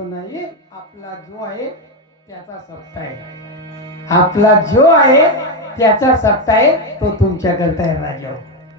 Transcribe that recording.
कोणाचं नाही आपला जो आहे त्याचा सत्ता आहे. आपला जो आहे त्याचा सत्ता आहे तो तुमच्याकरता आहे राजा